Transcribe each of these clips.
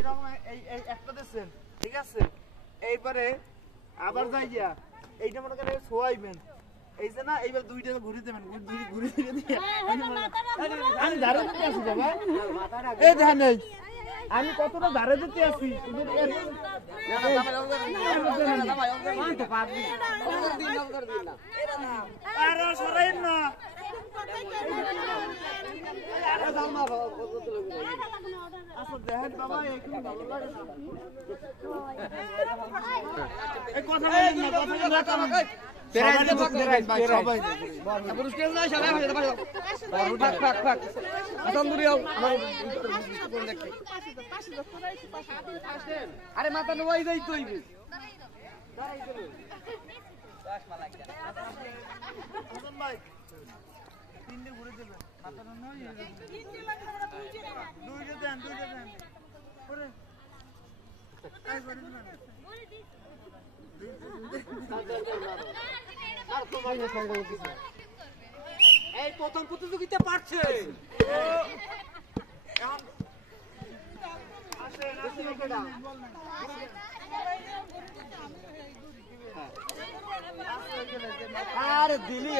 এইরকম এই একটা দিচ্ছেন ঠিক আছে এইবারে আবার যাইয়া এইটা মনে করেন ছোয়াইবেন এই যে না এইবার দুইটা ঘুরে দেবেন ঘুরে দিয়ে আমি ধারে দিতে আছি বাবা এই দেখেন এই আমি কতটা ধারে দিতে আছি আরে সরাইন না আচ্ছা দেখেন বাবা একটু ভালো লাগে এই কথা বলেন না কথা বলেন না আরে মাথা নোয়াই যাই তুই তিনটে ঘুরে দেবেন মাথা নয় দুইটা দেন করে এই প্রথম প্রতিযোগিতা পারছে আরে দিলি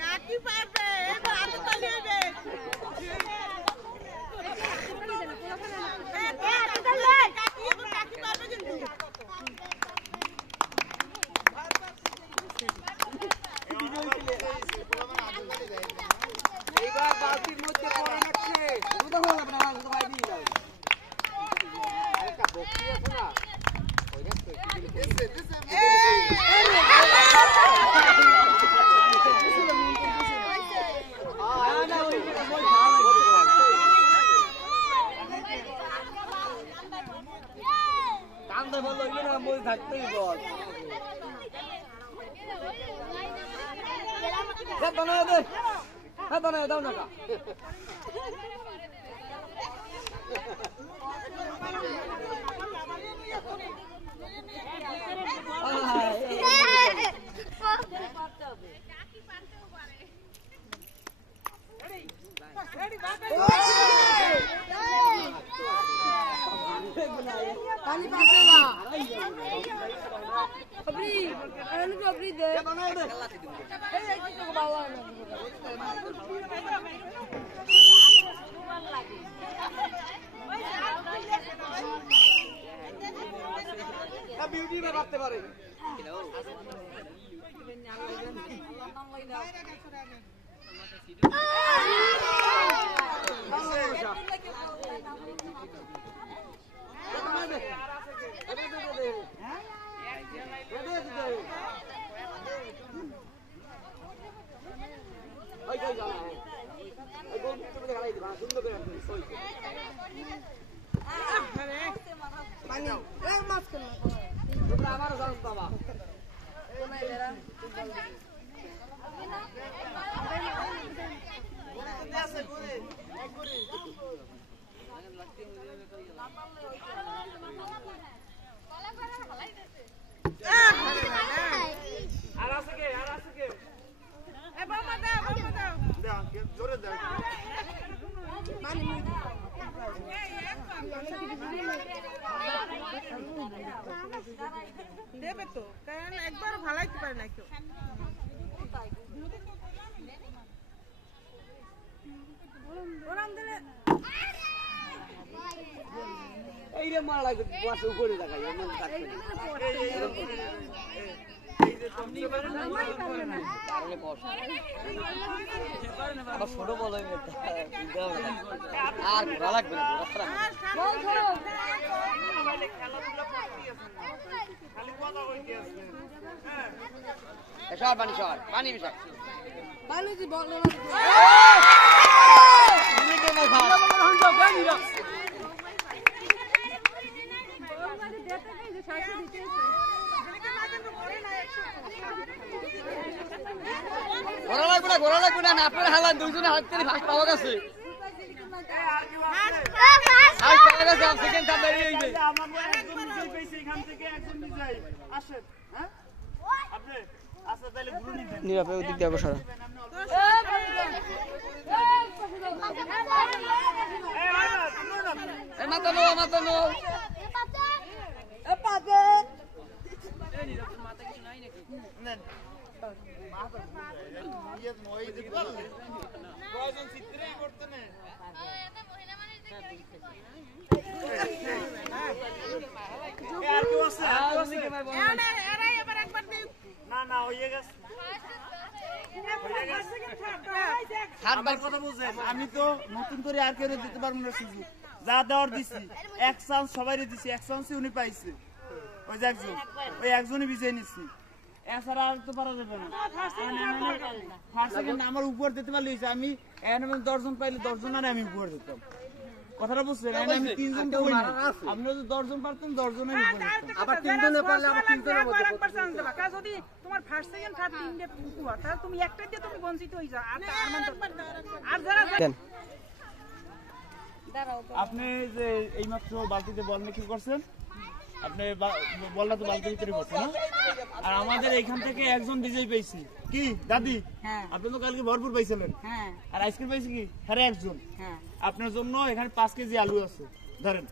কাকি পারবে এবার হাতে তালি হবে কাকি পারবে কিন্তু এইবার বালতির মধ্যে পড়ে রাখছে দুটো হলো না দুটো ভাই দিয়ে দাও আরেকটা বক্সি আছে না ওইটা কান্দা বললো না মই থাকতেই বল বানায় দাও না পানি পাশে না আপনি আপনি দে বানায় দে এই কি তো বাবা না বিউটি বা করতে পারে আমারও জানুন বাবা জোরে দাও দেবে তো কারণ একবার ভালাইতে পারে না কেউ এই রে মারা লাগে বাসে উপরে দেখাই এই যে তুমি আবার ছোট বল আর ঘোরা লাগবে না বল ধরো খেলাধুলা করতে আছেন না খালি কথা কইতে আছেন হ্যাঁ সর পানি বিষয় ভালো জি বল না তুমি কেন খাও ঘোরা লাগবে না আপনার হালাত দুইজনে হাত থেকে ফার্স্ট পাওয়া গেছে সেকেন্ড থার্ড দাঁড়িয়ে হইবে আমার মনে একদম নিজেই পেয়েছি এখান থেকে একদম নিজেই আসেন হ্যাঁ আপনি আচ্ছা তাহলে ঘুরে নিবেন নিরাপে ওদিক দিয়ে বসারা মাথা নো নেন মাথা ইয়ে মই দিতে পারলে কয়জন চিত্রই করতে না আর কি আছে না হয়ে গেছে সাতবার কথা বুঝেন আমি তো নতুন করে আর কেউ দিতে পারবো না সুযোগ যা দেওয়ার দিছি এক চান্স সবাই দিছি এক চান্সই উনি পাইছে ওই যে ওই একজনই বিজয় নিচ্ছি এছাড়া আর তো পারা যাবে না ফার্স্ট সেকেন্ড আমার উপর দিতে পারলে আমি 10 জন পাইলে 10 জন আর আমি উপর দিতাম কথাটা বুঝছেন আমি 3 জন তো হইনি আপনি যদি 10 জন পারতেন 10 জনের উপর আবার 3 জনে পারলে আবার 3 জনের মধ্যে একবার চান্স দেবা কাজ যদি তোমার ফার্স্ট সেকেন্ড থার্ড তিনটে পুয়া তাহলে তুমি একটা দিয়ে তুমি বঞ্চিত হই যাও আর যারা আপনি যে এইমাত্র বালতিতে বল নিয়ে কি করছেন আপনি বলটা তো বালতির ভিতরে করছেন না আর আমাদের এখান থেকে একজন বিজয়ী পেয়েছি কি দাদি আপনি তো কালকে ভরপুর পাইছিলেন আর আইসক্রিম পাইছি কি হ্যাঁ একজন আপনার জন্য এখানে 5 কেজি আলু আছে ধরেন